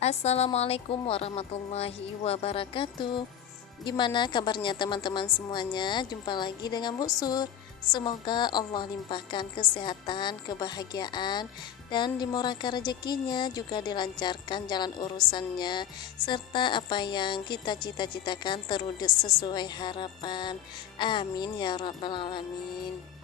Assalamualaikum warahmatullahi wabarakatuh. Gimana kabarnya teman-teman semuanya? Jumpa lagi dengan Bu Sur. Semoga Allah limpahkan kesehatan, kebahagiaan, dan dimurahkan rezekinya, juga dilancarkan jalan urusannya, serta apa yang kita cita-citakan terwujud sesuai harapan. Amin ya rabbal alamin.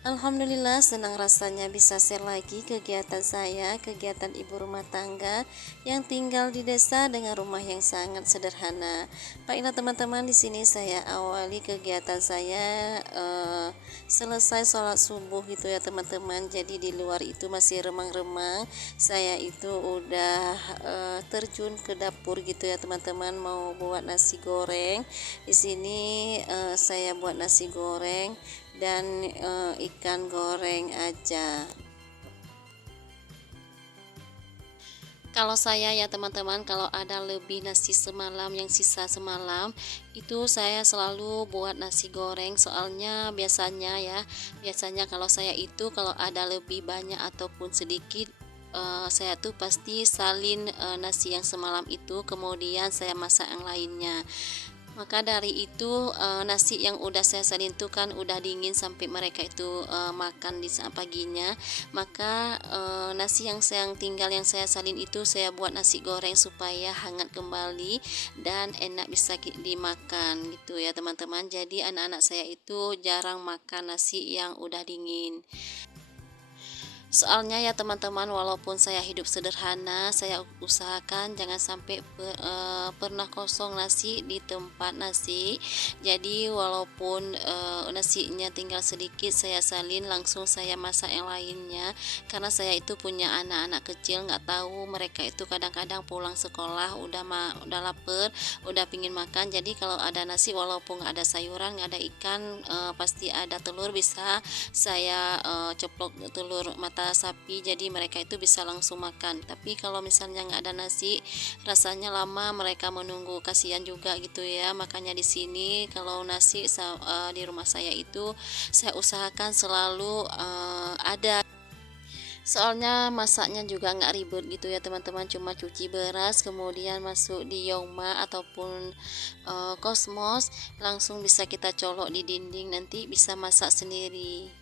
Alhamdulillah, senang rasanya bisa share lagi kegiatan saya, kegiatan ibu rumah tangga yang tinggal di desa dengan rumah yang sangat sederhana. Baiklah teman-teman, di sini saya awali kegiatan saya selesai sholat subuh gitu ya teman-teman. Jadi di luar itu masih remang-remang. Saya itu udah terjun ke dapur gitu ya teman-teman, mau buat nasi goreng. Di sini saya buat nasi goreng dan ikan goreng aja. Kalau saya ya teman-teman, kalau ada lebih nasi semalam yang sisa semalam, itu saya selalu buat nasi goreng. Soalnya biasanya kalau saya itu kalau ada lebih banyak ataupun sedikit, saya tuh pasti salin nasi yang semalam itu, kemudian saya masak yang lainnya. Maka dari itu, nasi yang udah saya salin itu kan udah dingin sampai mereka itu makan di saat paginya. Maka nasi yang tinggal yang saya salin itu saya buat nasi goreng supaya hangat kembali dan enak bisa dimakan gitu ya teman-teman. Jadi anak-anak saya itu jarang makan nasi yang udah dingin. Soalnya ya teman-teman, walaupun saya hidup sederhana, saya usahakan jangan sampai pernah kosong nasi di tempat nasi. Jadi walaupun nasinya tinggal sedikit, saya salin langsung saya masak yang lainnya. Karena saya itu punya anak-anak kecil, nggak tahu mereka itu kadang-kadang pulang sekolah udah lapar, udah pingin makan. Jadi kalau ada nasi walaupun nggak ada sayuran, nggak ada ikan, pasti ada telur, bisa saya ceplok telur mata sapi, jadi mereka itu bisa langsung makan. Tapi kalau misalnya nggak ada nasi, rasanya lama mereka menunggu, kasihan juga gitu ya. Makanya di sini kalau nasi di rumah saya itu saya usahakan selalu ada. Soalnya masaknya juga nggak ribet gitu ya teman-teman, cuma cuci beras kemudian masuk di Yongma ataupun Cosmos, langsung bisa kita colok di dinding, nanti bisa masak sendiri.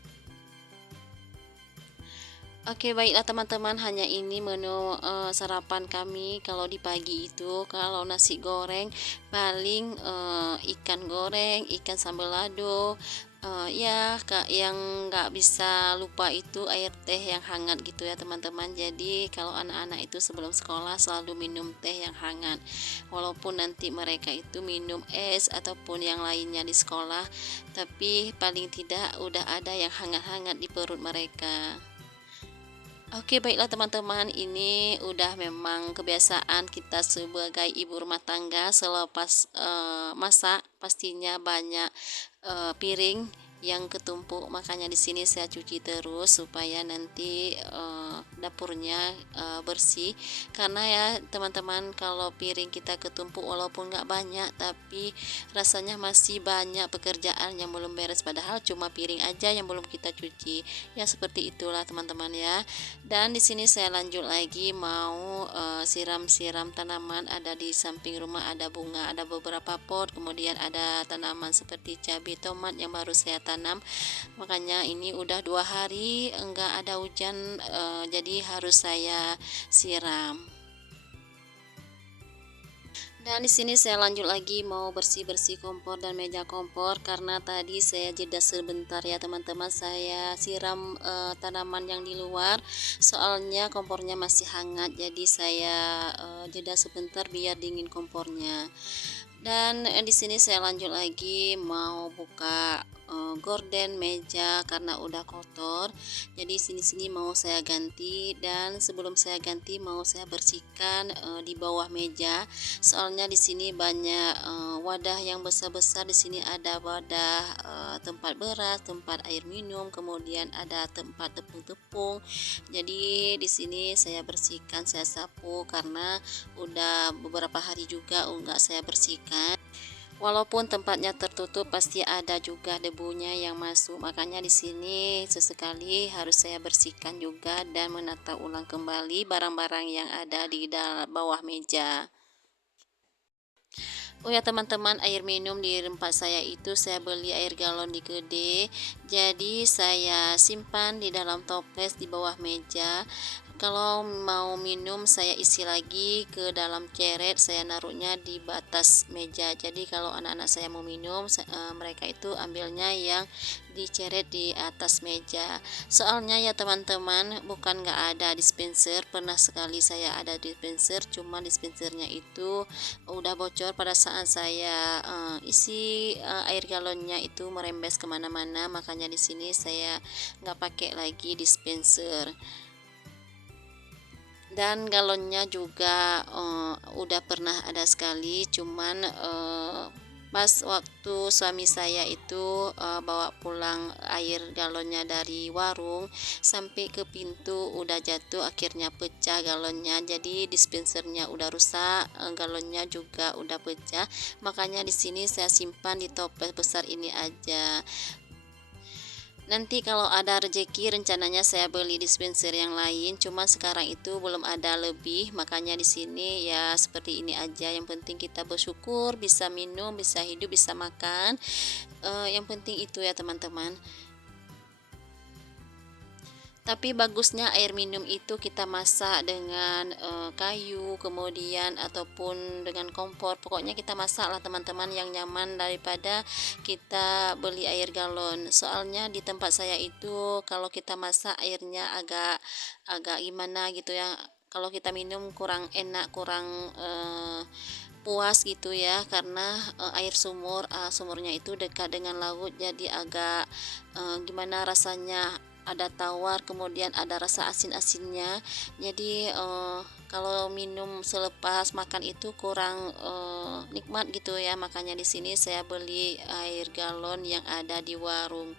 Oke, baiklah teman-teman, hanya ini menu sarapan kami kalau di pagi itu. Kalau nasi goreng paling ikan goreng, ikan sambal lado, ya Kak, yang nggak bisa lupa itu air teh yang hangat gitu ya teman-teman. Jadi kalau anak-anak itu sebelum sekolah selalu minum teh yang hangat. Walaupun nanti mereka itu minum es ataupun yang lainnya di sekolah, tapi paling tidak udah ada yang hangat-hangat di perut mereka. Oke, baiklah teman-teman, ini udah memang kebiasaan kita sebagai ibu rumah tangga selepas masak pastinya banyak piring yang ketumpuk. Makanya di sini saya cuci terus supaya nanti dapurnya bersih. Karena ya teman-teman, kalau piring kita ketumpuk walaupun nggak banyak, tapi rasanya masih banyak pekerjaan yang belum beres. Padahal cuma piring aja yang belum kita cuci. Ya seperti itulah teman-teman ya. Dan di sini saya lanjut lagi mau siram-siram tanaman. Ada di samping rumah ada bunga, ada beberapa pot, kemudian ada tanaman seperti cabai, tomat yang baru saya tanam. Makanya ini udah 2 hari enggak ada hujan, jadi harus saya siram. Dan di sini saya lanjut lagi mau bersih-bersih kompor dan meja kompor, karena tadi saya jeda sebentar ya teman-teman, saya siram tanaman yang di luar. Soalnya kompornya masih hangat, jadi saya jeda sebentar biar dingin kompornya. Dan di sini saya lanjut lagi mau buka gorden meja karena udah kotor. Jadi sini-sini mau saya ganti, dan sebelum saya ganti mau saya bersihkan di bawah meja. Soalnya di sini banyak wadah yang besar-besar. Di sini ada wadah tempat beras, tempat air minum, kemudian ada tempat tepung-tepung. Jadi di sini saya bersihkan, saya sapu karena udah beberapa hari juga enggak saya bersihkan. Walaupun tempatnya tertutup pasti ada juga debunya yang masuk. Makanya di sini sesekali harus saya bersihkan juga dan menata ulang kembali barang-barang yang ada di bawah meja. Oh ya teman-teman, air minum di tempat saya itu saya beli air galon di gede. Jadi saya simpan di dalam toples di bawah meja. Kalau mau minum saya isi lagi ke dalam ceret, saya naruhnya di batas meja. Jadi kalau anak-anak saya mau minum, mereka itu ambilnya yang diceret di atas meja. Soalnya ya teman-teman, bukan nggak ada dispenser, pernah sekali saya ada dispenser, cuma dispensernya itu udah bocor pada saat saya isi air galonnya itu merembes kemana-mana. Makanya di sini saya nggak pakai lagi dispenser. Dan galonnya juga udah pernah ada sekali, cuman pas waktu suami saya itu bawa pulang air galonnya dari warung, sampai ke pintu udah jatuh, akhirnya pecah galonnya. Jadi dispensernya udah rusak, galonnya juga udah pecah. Makanya di sini saya simpan di toples besar ini aja. Nanti kalau ada rezeki rencananya saya beli dispenser yang lain, cuma sekarang itu belum ada lebih, makanya di sini ya seperti ini aja. Yang penting kita bersyukur bisa minum, bisa hidup, bisa makan. Yang penting itu ya teman-teman. Tapi bagusnya air minum itu kita masak dengan kayu, kemudian ataupun dengan kompor. Pokoknya kita masak lah teman-teman yang nyaman daripada kita beli air galon. Soalnya di tempat saya itu kalau kita masak airnya agak agak gimana gitu ya. Kalau kita minum kurang enak, kurang puas gitu ya, karena air sumurnya itu dekat dengan laut, jadi agak gimana rasanya, ada tawar, kemudian ada rasa asin-asinnya. Jadi kalau minum selepas makan itu kurang nikmat gitu ya. Makanya di sini saya beli air galon yang ada di warung.